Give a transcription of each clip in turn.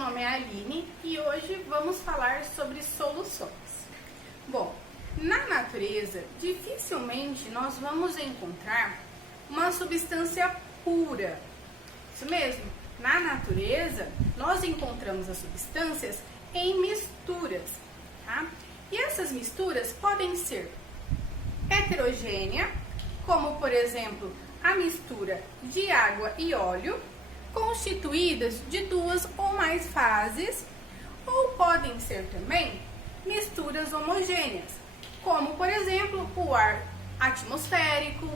nome é Aline e hoje vamos falar sobre soluções. Bom, na natureza, dificilmente nós vamos encontrar uma substância pura. Isso mesmo, na natureza nós encontramos as substâncias em misturas, tá? E essas misturas podem ser heterogênea, como por exemplo a mistura de água e óleo, constituídas de duas ou mais fases, ou podem ser também misturas homogêneas, como por exemplo o ar atmosférico,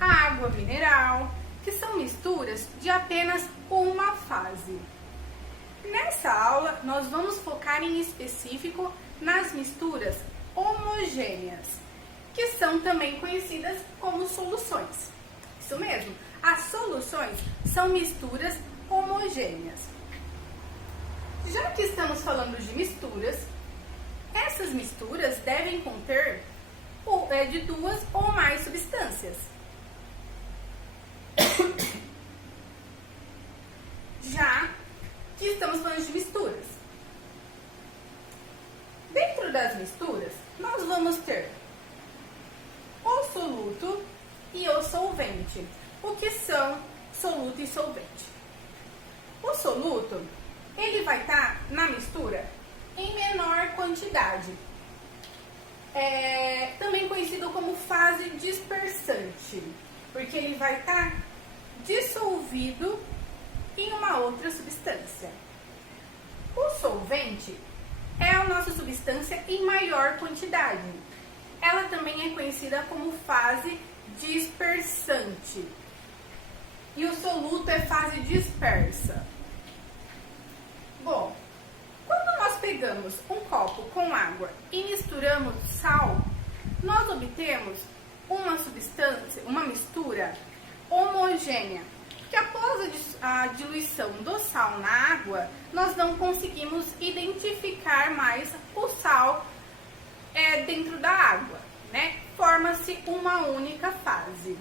a água mineral, que são misturas de apenas uma fase. Nessa aula nós vamos focar em específico nas misturas homogêneas, que são também conhecidas como soluções. Isso mesmo, as soluções são misturas homogêneas. Já que estamos falando de misturas, essas misturas devem conter de duas ou mais substâncias. Já que estamos falando de misturas, dentro das misturas, nós vamos ter o soluto e o solvente. O que são soluto e solvente? O soluto, ele vai estar na mistura em menor quantidade, também conhecido como fase dispersante, porque ele vai estar dissolvido em uma outra substância. O solvente é a nossa substância em maior quantidade. Ela também é conhecida como fase dispersante. E o soluto é fase dispersa. Bom, quando nós pegamos um copo com água e misturamos sal, nós obtemos uma substância, uma mistura homogênea, que após a diluição do sal na água, nós não conseguimos identificar mais o sal dentro da água, né? Forma-se uma única fase.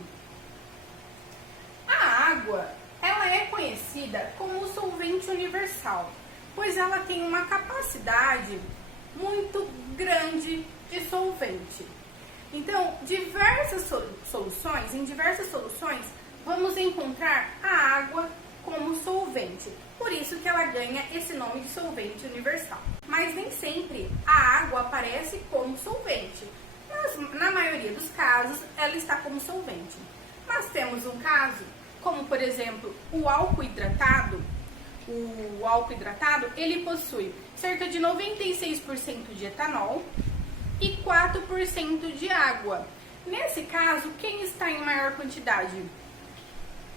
A água, ela é conhecida como solvente universal, pois ela tem uma capacidade muito grande de solvente. Então, em diversas soluções, vamos encontrar a água como solvente. Por isso que ela ganha esse nome de solvente universal. Mas nem sempre a água aparece como solvente. Mas, na maioria dos casos, ela está como solvente. Mas temos um caso, como por exemplo, o álcool hidratado. O álcool hidratado, ele possui cerca de 96% de etanol e 4% de água. Nesse caso, quem está em maior quantidade?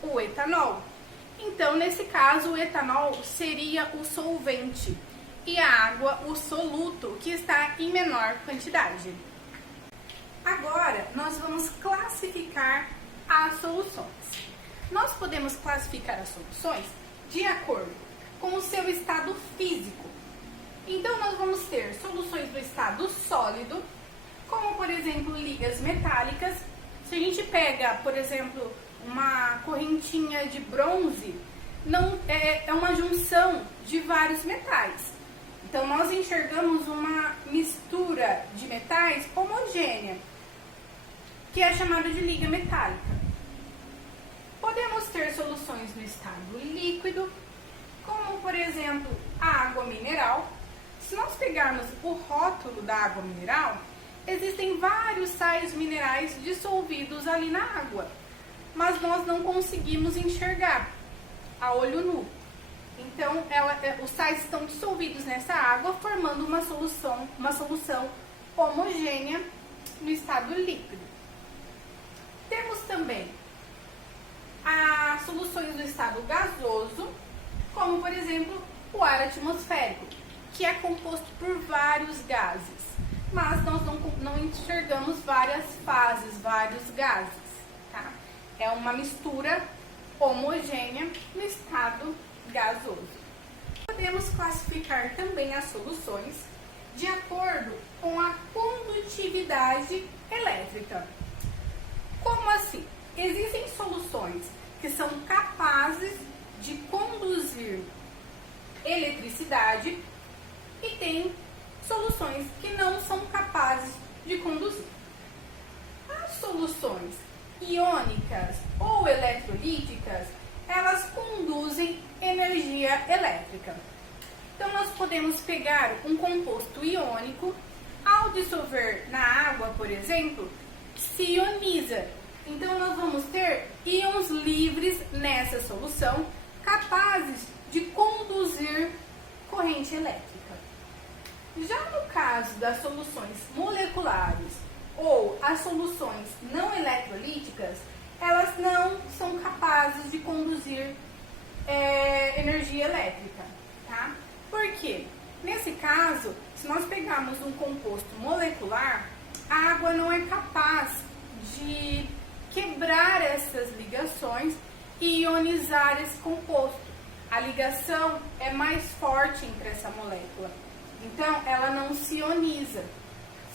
O etanol. Então, nesse caso, o etanol seria o solvente e a água o soluto, que está em menor quantidade. Agora, nós vamos classificar as soluções. Nós podemos classificar as soluções de acordo com o seu estado físico. Então, nós vamos ter soluções do estado sólido, como, por exemplo, ligas metálicas. Se a gente pega, por exemplo, uma correntinha de bronze, não é uma junção de vários metais. Então, nós enxergamos uma mistura de metais homogênea, que é chamada de liga metálica. Podemos ter soluções no estado líquido, como, por exemplo, a água mineral. Se nós pegarmos o rótulo da água mineral, existem vários sais minerais dissolvidos ali na água, mas nós não conseguimos enxergar a olho nu. Então, os sais estão dissolvidos nessa água, formando uma solução homogênea no estado líquido. Temos também as soluções do estado gasoso, como por exemplo o ar atmosférico, que é composto por vários gases, mas nós não enxergamos várias fases, vários gases, tá? É uma mistura homogênea no estado gasoso. Podemos classificar também as soluções de acordo com a condutividade elétrica. Como assim? Existem soluções que são capazes de conduzir eletricidade e tem soluções que não são capazes de conduzir. As soluções iônicas ou eletrolíticas, elas conduzem energia elétrica. Então, nós podemos pegar um composto iônico, ao dissolver na água, por exemplo, se ioniza. Então, nós vamos ter íons livres nessa solução, capazes de conduzir corrente elétrica. Já no caso das soluções moleculares ou as soluções não eletrolíticas, elas não são capazes de conduzir energia elétrica, tá? Por quê? Nesse caso, se nós pegarmos um composto molecular, a água não é capaz de quebrar essas ligações e ionizar esse composto. A ligação é mais forte entre essa molécula, então ela não se ioniza.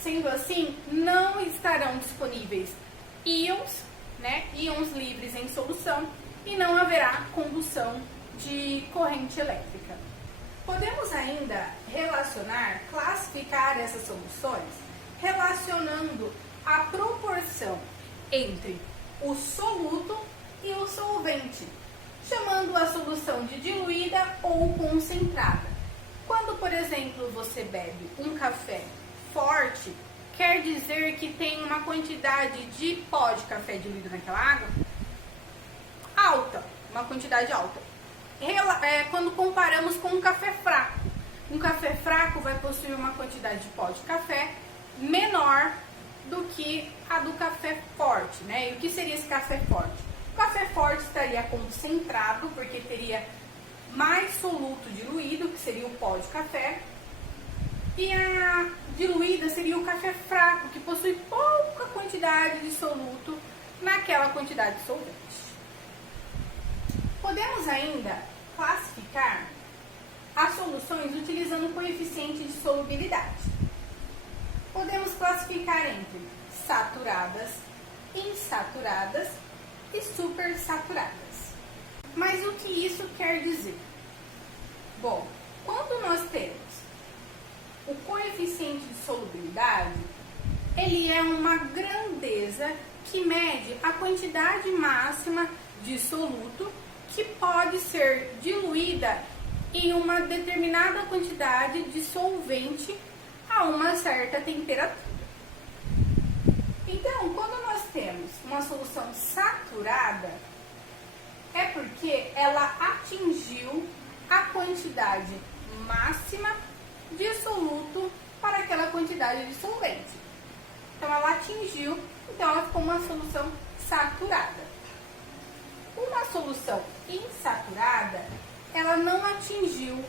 Sendo assim, não estarão disponíveis íons, íons livres em solução, e não haverá condução de corrente elétrica. Podemos ainda classificar essas soluções relacionando a proporção entre o soluto e o solvente, chamando a solução de diluída ou concentrada. Quando, por exemplo, você bebe um café forte, quer dizer que tem uma quantidade de pó de café diluído naquela água alta, uma quantidade alta. Quando comparamos com um café fraco vai possuir uma quantidade de pó de café menor do que a do café forte, E o que seria esse café forte? O café forte estaria concentrado, porque teria mais soluto diluído, que seria o pó de café, e a diluída seria o café fraco, que possui pouca quantidade de soluto naquela quantidade de solvente. Podemos ainda classificar as soluções utilizando o coeficiente de solubilidade. Podemos classificar entre saturadas, insaturadas e supersaturadas. Mas o que isso quer dizer? Bom, quando nós temos o coeficiente de solubilidade, ele é uma grandeza que mede a quantidade máxima de soluto que pode ser diluída em uma determinada quantidade de solvente a uma certa temperatura. Então, quando nós temos uma solução saturada, é porque ela atingiu a quantidade máxima de soluto para aquela quantidade de solvente. Então, ela atingiu, então ela ficou uma solução saturada. Uma solução insaturada, ela não atingiu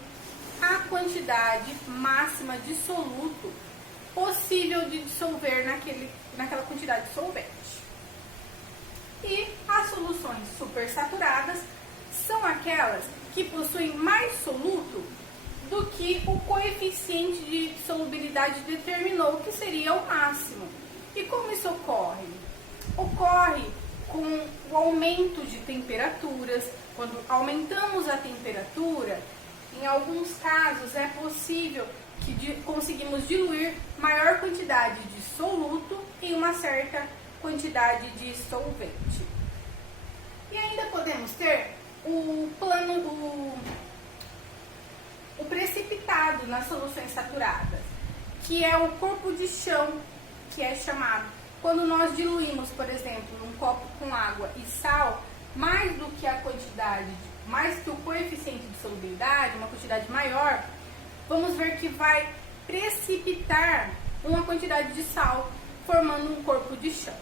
a quantidade máxima de soluto possível de dissolver naquela quantidade de solvente. E as soluções supersaturadas são aquelas que possuem mais soluto do que o coeficiente de solubilidade determinou, que seria o máximo. E como isso ocorre? Ocorre com o aumento de temperaturas. Quando aumentamos a temperatura, em alguns casos é possível que conseguimos diluir maior quantidade de soluto em uma certa quantidade de solvente. E ainda podemos ter o precipitado nas soluções saturadas, que é o corpo de chão, que é chamado. Quando nós diluímos, por exemplo, num copo com água e sal, mais do que a quantidade, mais que o coeficiente de solubilidade, uma quantidade maior, vamos ver que vai precipitar uma quantidade de sal, formando um corpo de chão.